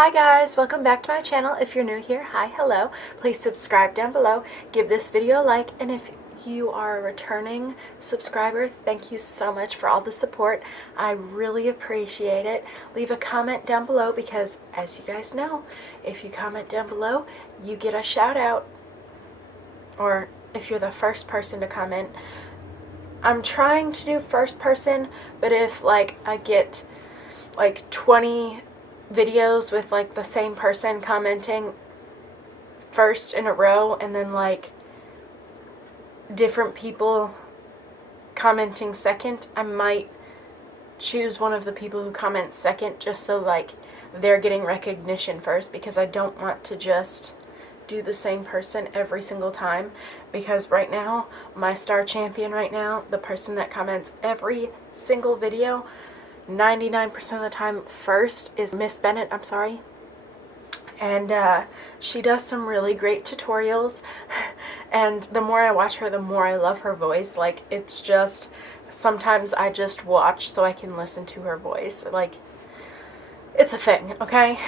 Hi guys, welcome back to my channel. If you're new here, hi, hello. Please subscribe down below, give this video a like, and if you are a returning subscriber, thank you so much for all the support. I really appreciate it. Leave a comment down below because, as you guys know, if you comment down below, you get a shout out. Or if you're the first person to comment. I'm trying to do first person, but if I get 20 videos with the same person commenting first in a row and then different people commenting second, I might choose one of the people who comment second just so they're getting recognition first, because I don't want to just do the same person every single time, because right now my star champion right now, the person that comments every single video 99% of the time first, is Miss Bennett. I'm sorry. And she does some really great tutorials, and the more I watch her, the more I love her voice. It's just, sometimes I just watch so I can listen to her voice. It's a thing, okay?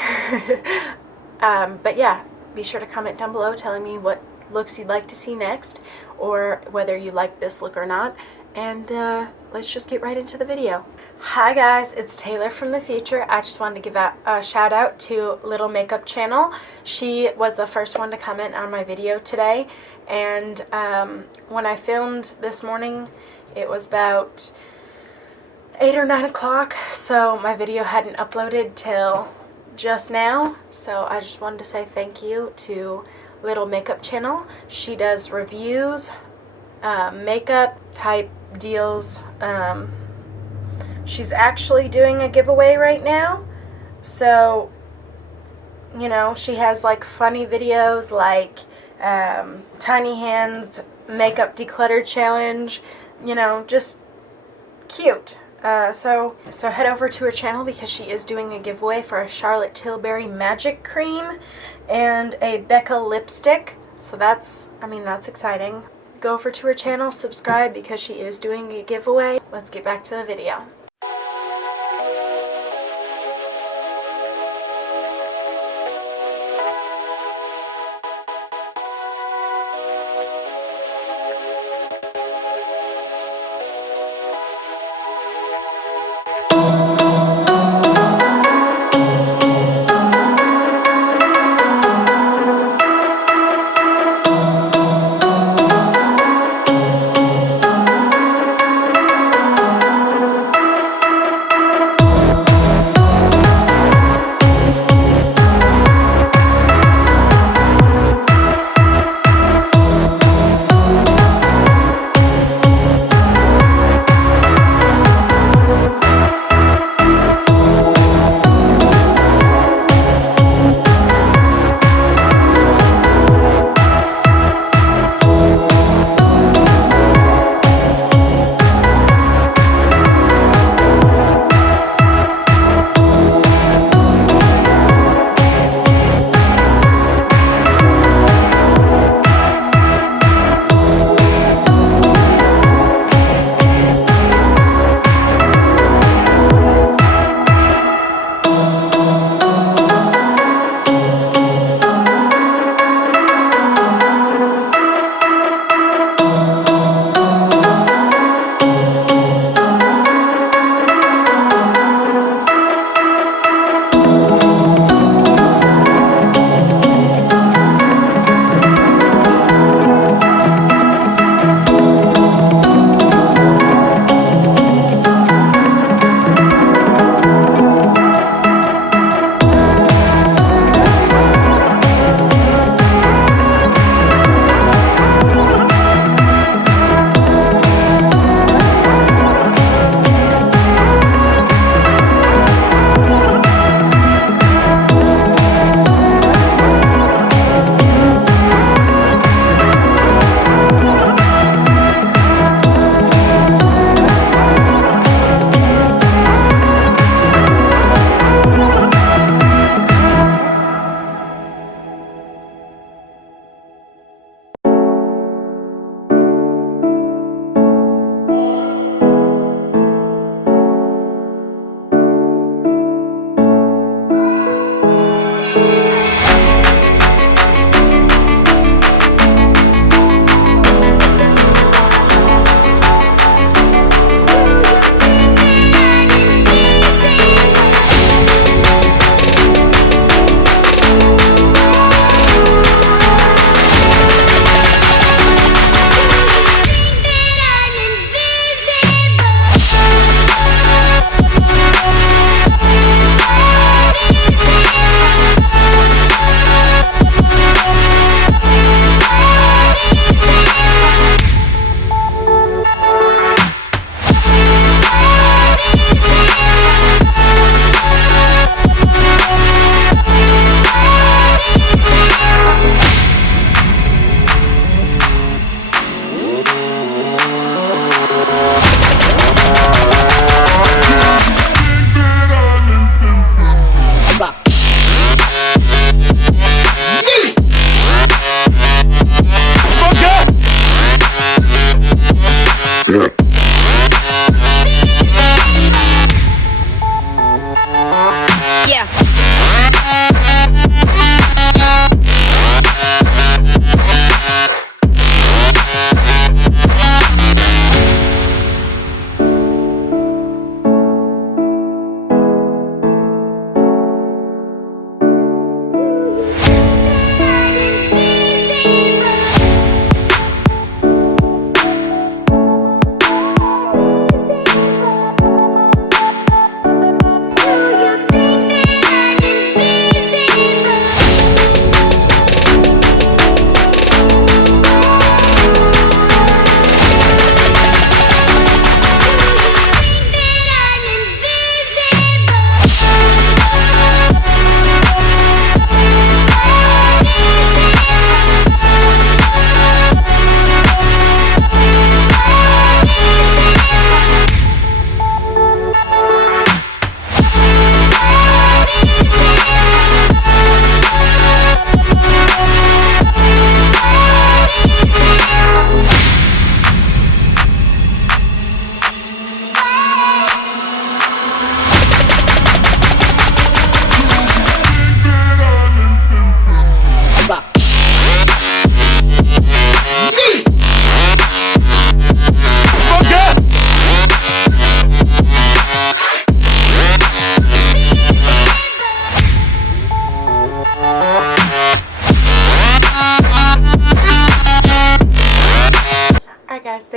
But yeah, be sure to comment down below telling me what looks you'd like to see next, or whether you like this look or not. And let's just get right into the video. Hi guys, it's Taylor from the future. I just wanted to give out a shout out to Little Makeup Channel. She was the first one to comment on my video today, and when I filmed this morning it was about 8 or 9 o'clock, so my video hadn't uploaded till just now. So I just wanted to say thank you to Little Makeup Channel. She does reviews, makeup type deals. She's actually doing a giveaway right now, so you know, she has funny videos Tiny Hands Makeup Declutter Challenge, you know, just cute. So head over to her channel because she is doing a giveaway for a Charlotte Tilbury Magic Cream and a Becca lipstick. So that's exciting. Go over to her channel, subscribe, because she is doing a giveaway. Let's get back to the video.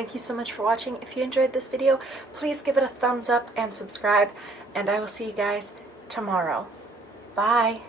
thank you so much for watching. If you enjoyed this video, please give it a thumbs up and subscribe, and I will see you guys tomorrow. Bye!